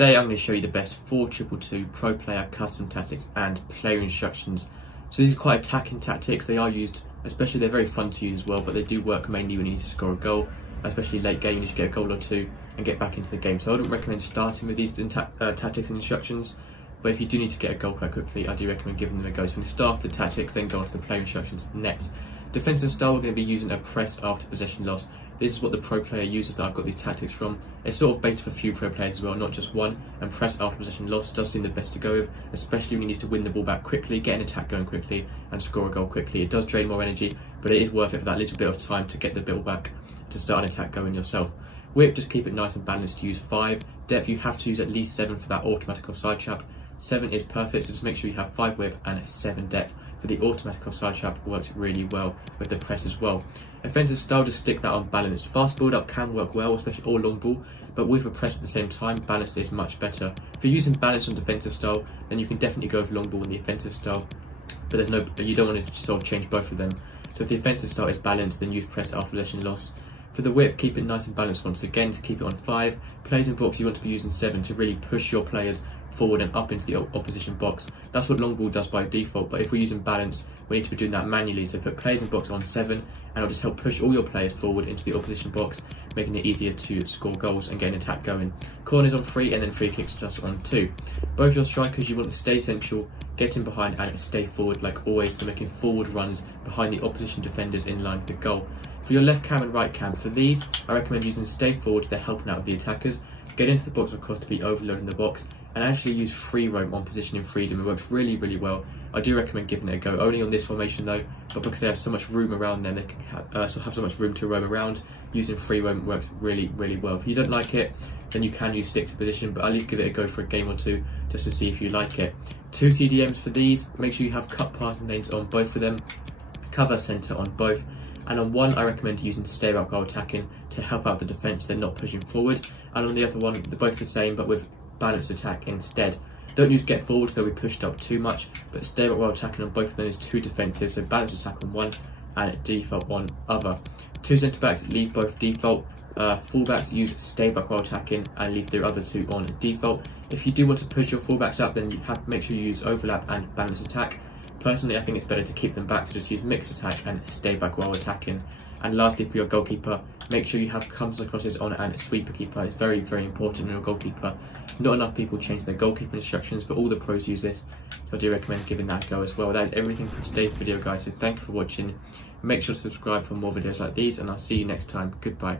Today I'm going to show you the best 4-2-2 pro player custom tactics and player instructions. So these are quite attacking tactics. They are used, especially they're very fun to use as well, but they do work mainly when you need to score a goal, especially late game. You need to get a goal or two and get back into the game. So I wouldn't recommend starting with these tactics and instructions, but if you do need to get a goal quite quickly, I do recommend giving them a go. So we can start with the tactics, then go on to the player instructions next. Defensive style, we're going to be using a press after possession loss. This is what the pro player uses that I've got these tactics from. It's sort of based for a few pro players as well, not just one, and press after possession loss does seem the best to go with, especially when you need to win the ball back quickly, get an attack going quickly and score a goal quickly. It does drain more energy, but it is worth it for that little bit of time to get the ball back to start an attack going yourself. Width, just keep it nice and balanced, use 5. Depth, you have to use at least 7 for that automatic offside trap. 7 is perfect, so just make sure you have 5 width and 7 depth. For the automatic offside trap, works really well with the press as well. Offensive style, just stick that on balance. Fast build up can work well, especially all long ball, but with a press at the same time, balance is much better. If you're using balance on defensive style, then you can definitely go with long ball in the offensive style, but you don't want to sort of change both of them. So if the offensive style is balanced, then use press after possession loss. For the width, keep it nice and balanced once again to keep it on 5. Players in box, you want to be using 7 to really push your players forward and up into the opposition box. That's what long ball does by default, but if we're using balance, we need to be doing that manually. So put players in box on 7, and it'll just help push all your players forward into the opposition box, making it easier to score goals and get an attack going. Corners on 3, and then free kicks just on 2. Both your strikers, you want to stay central, get in behind and stay forward like always, so making forward runs behind the opposition defenders in line with the goal. For your left cam and right cam, for these I recommend using stay forward so they're helping out with the attackers. Get into the box of course to be overloading the box, and actually use free roam on positioning freedom. It works really well. I do recommend giving it a go, only on this formation though, but because they have so much room around them, they can have so much room to roam around. Using free roam works really well. If you don't like it, then you can use stick to position, but at least give it a go for a game or two just to see if you like it. 2 TDMs for these, make sure you have cut passing lanes on both of them, cover centre on both, and on one I recommend using stay back while attacking to help out the defence, they're not pushing forward, and on the other one they're both the same but with balanced attack instead. Don't use get forward so they'll be pushed up too much, but stay back while attacking on both of them is 2 defensive, so balanced attack on one and default on other. 2 centre backs, leave both default. Fullbacks, use stay back while attacking and leave the other 2 on default. If you do want to push your fullbacks up, then you have to make sure you use overlap and balanced attack. Personally, I think it's better to keep them back, so just use mixed attack and stay back while attacking. And lastly, for your goalkeeper, make sure you have comes and crosses on and sweeper keeper. It's very important in your goalkeeper. Not enough people change their goalkeeper instructions, but all the pros use this, so I do recommend giving that a go as well. That is everything for today's video, guys, so thank you for watching. Make sure to subscribe for more videos like these, and I'll see you next time. Goodbye.